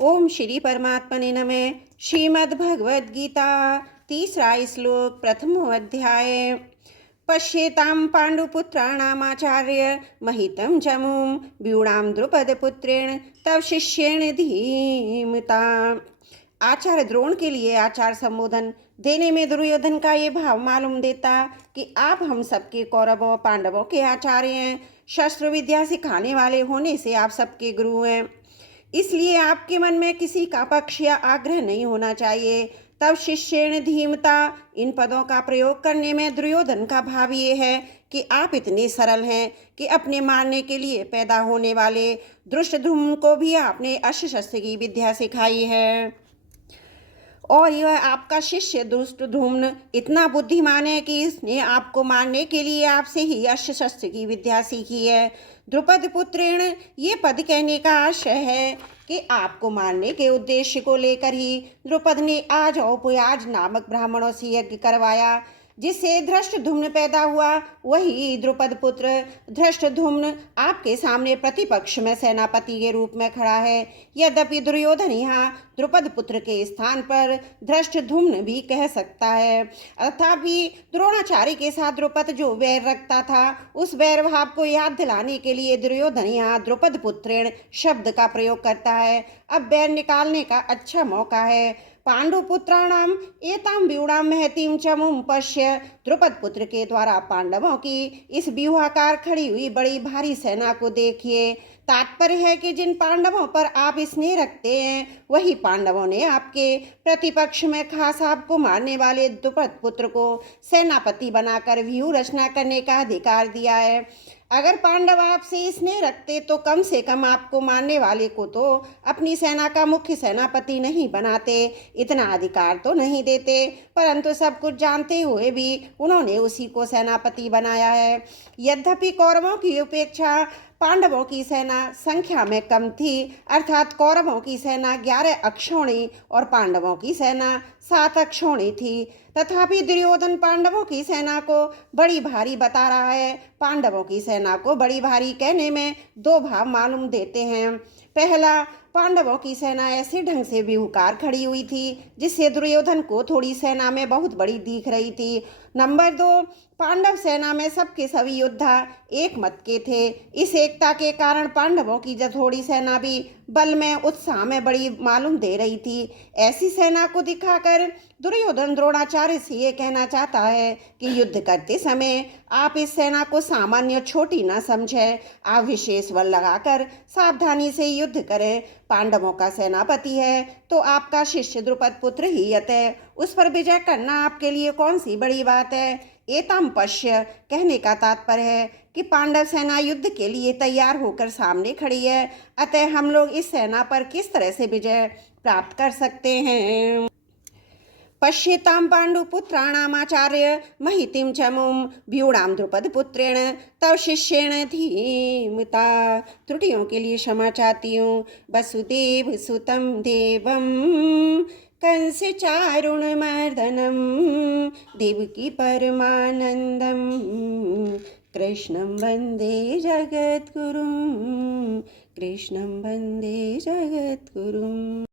ओम श्री परमात्मने नमः। श्रीमद्भगवद गीता, तीसरा श्लोक, प्रथमो अध्याय। पश्येतां पाण्डुपुत्राणामाचार्य महितं चमुं व्यूणां द्रुपदपुत्रेण तव शिष्येण धीमता। आचार्य द्रोण के लिए आचार संबोधन देने में दुर्योधन का ये भाव मालूम देता कि आप हम सबके कौरवों पांडवों के आचार्य हैं। शस्त्र विद्या सिखाने वाले होने से आप सबके गुरु हैं, इसलिए आपके मन में किसी का पक्ष या आग्रह नहीं होना चाहिए। तब शिष्येण धीमता, इन पदों का प्रयोग करने में दुर्योधन का भाव ये है कि आप इतने सरल हैं कि अपने मारने के लिए पैदा होने वाले धृष्टद्युम्न को भी आपने अस्त्र शस्त्र की विद्या सिखाई है, और यह आपका शिष्य धृष्टद्युम्न इतना बुद्धिमान है कि इसने आपको मारने के लिए आपसे ही अस्त्र शस्त्र की विद्या सीखी है। द्रुपद पुत्रेण, ये पद कहने का आशय है कि आपको मारने के उद्देश्य को लेकर ही द्रुपद ने आज औपयाज नामक ब्राह्मणों से यज्ञ करवाया, जिससे धृष्टद्युम्न पैदा हुआ। वही द्रुपद पुत्र धृष्टद्युम्न आपके सामने प्रतिपक्ष में सेनापति के रूप में खड़ा है। यद्यपि दुर्योधन यहाँ द्रुपद पुत्र के स्थान पर धृष्टद्युम्न भी कह सकता है। तथापि द्रोणाचार्य के साथ द्रुपद जो वैर रखता था, उस वैर भाव को याद दिलाने के लिए दुर्योधन यहाँ द्रुपद पुत्रेण शब्द का प्रयोग करता है। अब वैर निकालने का अच्छा मौका है। पांडुपुत्राणाम एताम व्यूढ़ां महतीम चमुम पश्य, द्रुपद पुत्र के द्वारा पांडवों की इस व्यूहाकार खड़ी हुई बड़ी भारी सेना को देखिए। तात्पर्य है कि जिन पांडवों पर आप स्नेह रखते हैं, वही पांडवों ने आपके प्रतिपक्ष में खास आपको मारने वाले द्रुपद पुत्र को सेनापति बनाकर व्यूह रचना करने का अधिकार दिया है। अगर पांडव आपसे स्नेह रखते तो कम से कम आपको मारने वाले को तो अपनी सेना का मुख्य सेनापति नहीं बनाते, इतना अधिकार तो नहीं देते। परंतु सब कुछ जानते हुए भी उन्होंने उसी को सेनापति बनाया है। यद्यपि कौरवों की अपेक्षा पांडवों की सेना संख्या में कम थी, अर्थात कौरवों की सेना 11 अक्षौणी और पांडवों की सेना 7 अक्षौणी थी। तथापि दुर्योधन पांडवों की सेना को बड़ी भारी बता रहा है। पांडवों की सेना को बड़ी भारी कहने में दो भाव मालूम देते हैं। पहला, पांडवों की सेना ऐसे ढंग से व्यूहकार खड़ी हुई थी जिससे दुर्योधन को थोड़ी सेना में बहुत बड़ी दिख रही थी। नंबर 2, पांडव सेना में सबके सभी योद्धा एक मत के थे। इस एकता के कारण पांडवों की थोड़ी सेना भी बल में उत्साह में बड़ी मालूम दे रही थी। ऐसी सेना को दिखाकर दुर्योधन द्रोणाचार्य से ये कहना चाहता है कि युद्ध करते समय आप इस सेना को सामान्य छोटी न समझें, आप विशेष बल लगाकर सावधानी से युद्ध करें। पांडवों का सेनापति है तो आपका शिष्य द्रुपद पुत्र ही अतः उस पर विजय करना आपके लिए कौन सी बड़ी बात है। एतम पश्य कहने का तात्पर्य है कि पांडव सेना युद्ध के लिए तैयार होकर सामने खड़ी है, अतः हम लोग इस सेना पर किस तरह से विजय प्राप्त कर सकते हैं। पश्येतां पाण्डुपुत्राणामाचार्य महितिं चमुं व्यूढ़ां द्रुपदपुत्रेण तव शिष्येण धीमता। त्रुटियों के लिए क्षमा चाहती हूँ। वसुदेव सुतं देवं कंस चारुणमर्दनं देवकी परमानंदं कृष्णं वन्दे जगद्गुरुं, कृष्णं वन्दे जगद्गुरुम्।